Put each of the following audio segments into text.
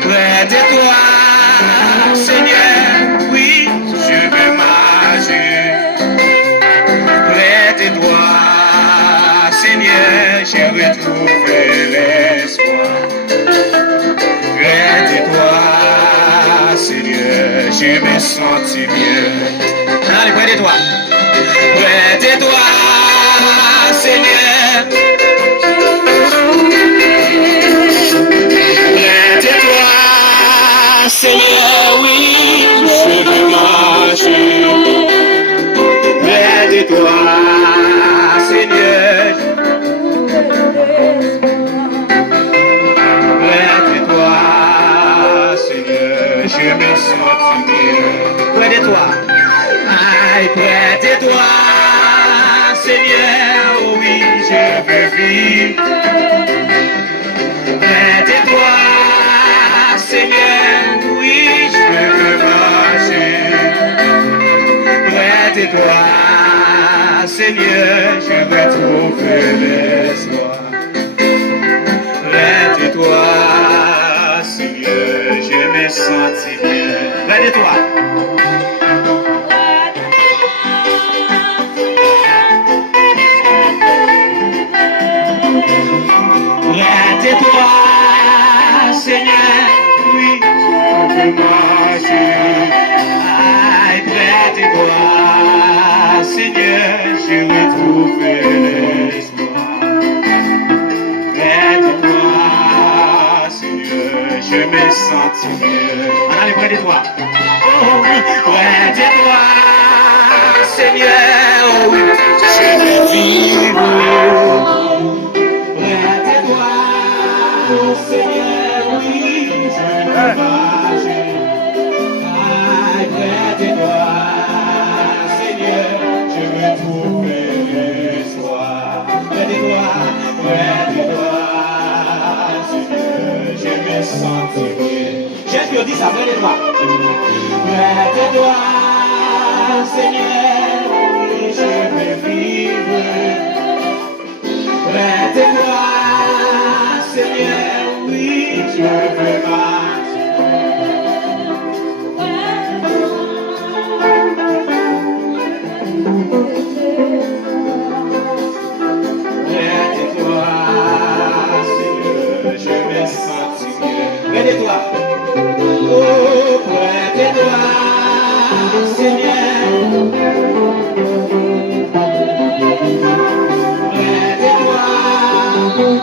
Près de toi, Seigneur, oui, je veux marcher. Près de toi, Seigneur, j'ai retrouvé l'espoir. Près de toi, Seigneur, je me sens mieux. Allez, près de toi. Près de toi, Seigneur. Près de toi, Seigneur, oui, je veux marcher. Près de toi, Seigneur. Près de toi, Seigneur, je me sens mieux. Près de toi. Aïe, près de toi, Seigneur, oui, je veux vivre. Près de toi, Seigneur, oui, je veux marcher. Près de toi, Seigneur, je veux trouver l'espoir. Près de toi, Seigneur, je me sens bien. Près de toi. Près de toi, Seigneur, oui, je veux marcher. Aïe, près de toi, Seigneur, je retrouve l'espoir. Près de toi, Seigneur, je me sens mieux. Allez, près de toi. Oh oui, près de toi, Seigneur, oh oui, je veux vivre. Seigneur, oui, je veux marcher. Aïe, près de toi, Seigneur, je veux trouver l'espoir. Près de toi, Seigneur, je me sens bien. J'ai dit ça, près de toi. Près de toi, Seigneur, oui, je veux vivre. Près de toi, Seigneur, oui, je veux marcher. Près de toi, Seigneur, je me sens mieux. Près de toi, oh, près de toi, Seigneur. Près de toi.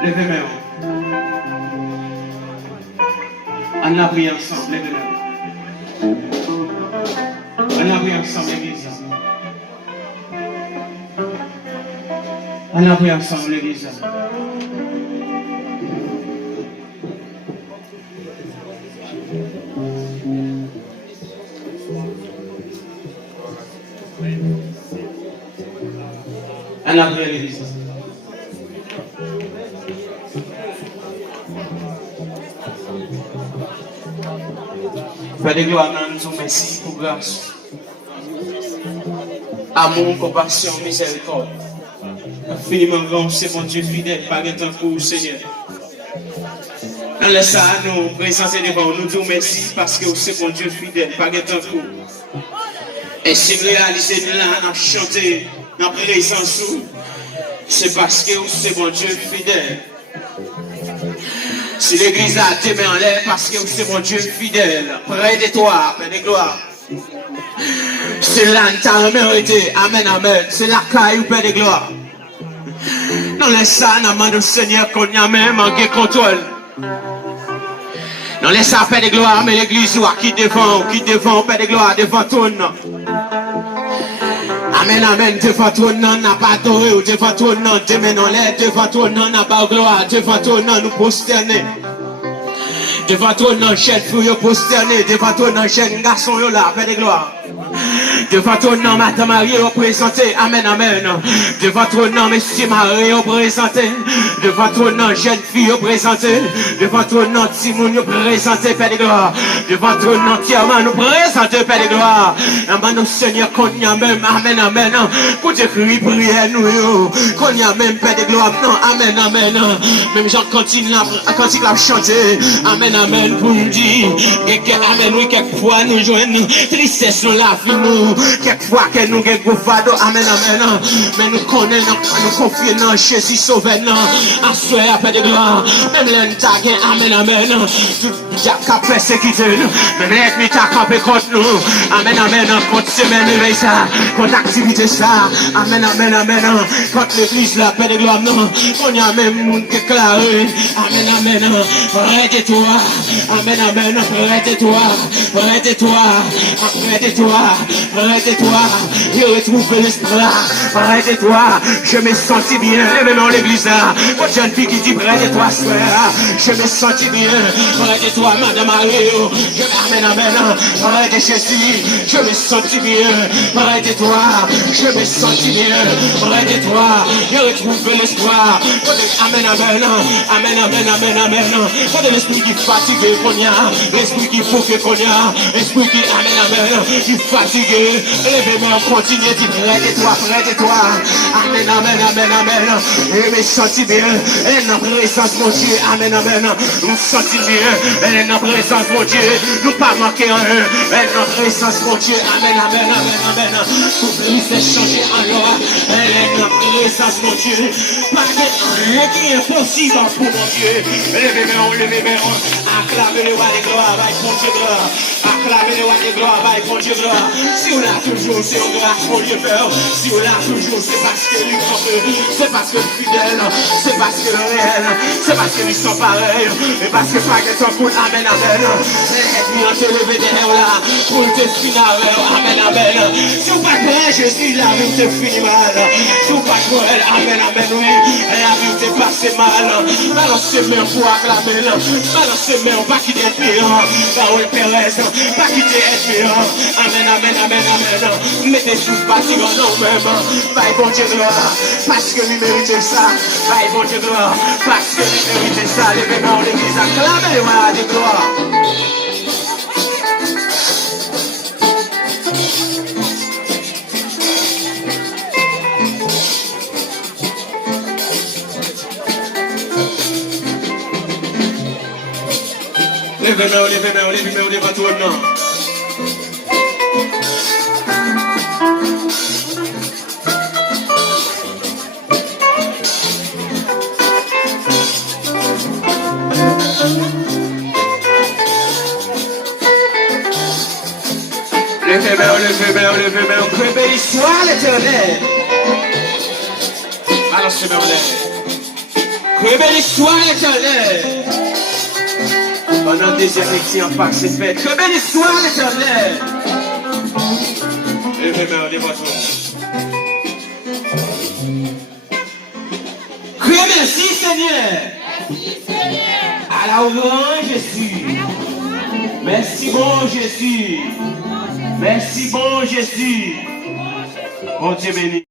Levez-moi. On a pris ensemble, levez-moi. On a pris ensemble, l'église. On a pris ensemble, l'église. On a pris l'église. Père de gloire, nous vous merci pour grâce. Amour, compassion, miséricorde. Infiniment grand, c'est mon Dieu fidèle, par un temps pour Seigneur. Dans le ça, nous présenter devant nous, nous merci parce que c'est mon Dieu fidèle, par un temps pour. Et si nous réalisons là, nous chanter dans la présence, c'est parce que c'est mon Dieu fidèle. Si l'église a tes mains en l'air, parce que c'est mon Dieu fidèle, près de toi, Père de gloire. C'est là que tu as mérité. Amen, amen. C'est la caille, Père de gloire. Non, laisse ça, nous demandons au Seigneur qu'on y a même en contrôle. Non, laisse ça, Père de gloire, mais l'église qui défend, Père de gloire, devant ton nom. Amen, amen, devant ton nom, n'a pas adoré, devant ton nom, tes mains en l'air, devant ton nom, n'a pas gloire, devant ton nom, nous prosterner. Devant ton nom, jeune fille, prosterner, devant ton nom, jeune garçon, là, Père de gloire. Devant ton nom, Madame Marie, représenté. Amen, amen. Devant ton nom, Monsieur Marie, représenté. Devant ton nom, jeune fille, représenté. Devant ton nom, Timoun, représenté, Père de gloire. Devant ton nom, Tiaman, nous présenter, Père de gloire. Amen, nous, Seigneur, qu'on y a même. Amen, amen. Pour te crier, prière, nous, qu'on y a même, Père de gloire. Non, amen, amen. Même Jean continue à chanter. Amen, amen, pour nous dire. Et que, amen, oui, quelquefois, nous joignons. Tristesse, nous la vie, nous. Quelquefois que nous avons fado, amen, amen. Mais nous connaissons, nous confions dans Jésus sauveur, à soi, à paix de gloire. Même l'entagé, amen, amen. Tout a persécuté nous. Même l'ennemi t'a campé contre nous. Amen, amen. Contre semaine, ça. Contre activité, ça. Amen, amen, amen. Contre l'église, la paix de gloire, non. On y a même monde déclaré. Amen, amen. Arrête-toi. Amen, amen. Arrête-toi. Arrête-toi. Arrête-toi. Arrête-toi, j'ai retrouvé l'espoir. Arrête-toi, je me sentis bien. Et même dans l'église là, votre jeune fille qui dit arrête-toi, soeur. Je me sentis bien. Arrête-toi, Madame Marie. Je m'amène, amen. Arrête Jésus, je me sentis bien. Arrête-toi, je me sentis bien. Arrête-toi, j'ai retrouvé l'espoir. Amen, amen. Amen, amen, amen, amen. Pas de l'esprit qui fatigue qu'on y a. L'esprit qui faut qu'on y a. L'esprit qui, amen, amen, qui fatigue. Levez-moi, continue, dis prête-toi, prête-toi. Amen, amen, amen, amen. Et me sentis bien. Et dans la présence, mon Dieu. Amen, amen. Nous sentis bien. Et dans la présence, mon Dieu. Nous pas manquer en eux. Et dans la présence, mon Dieu. Amen, amen, amen, amen. Pour nous changer en loi. Et dans la présence, mon Dieu. Pas de rien qui est possible pour mon Dieu. Levez-moi, levez-moi. Acclamez le roi des gloires, mon Dieu gloire. Acclamez le roi des gloires, mon Dieu gloire. Si on l'a toujours, c'est une grâce pour Dieu faire. Si on l'a toujours, c'est parce que lui compte. C'est parce que fidèle. C'est parce que réel. C'est parce que lui sont pareils. Et parce que pas que ton coup, amen, amen. Aide-lui à te lever derrière là. Pour te finir, amen, amen. Si on pas prêt, Jésus, la vie te finit mal. Si on pas prêt, amen, amen, oui. Et la vie te passe mal. Balancez main pour acclamer. Balancez main, pas quitter le pied. Parole Pérez, pas quitter le pied. Amen, amen, amen, amen. Mettez sous bâtiment nous-mêmes. Bye, bon Dieu, gloire. Parce que lui mérite ça. Bye, bon Dieu, gloire. Parce que lui mérite ça. Levez-moi l'église, acclamez-moi de gloire. Levez-moi tout le nom. Levez-moi, que béni soit l'Éternel. Balancez-moi en l'air. Que béni soit l'Éternel. Pendant des années en Pâques c'est fait. Que béni soit l'Éternel. Levez-moi tout. Que merci Seigneur. À la louange Jésus. Merci bon Jésus. Merci bon Jésus. Bon Dieu béni.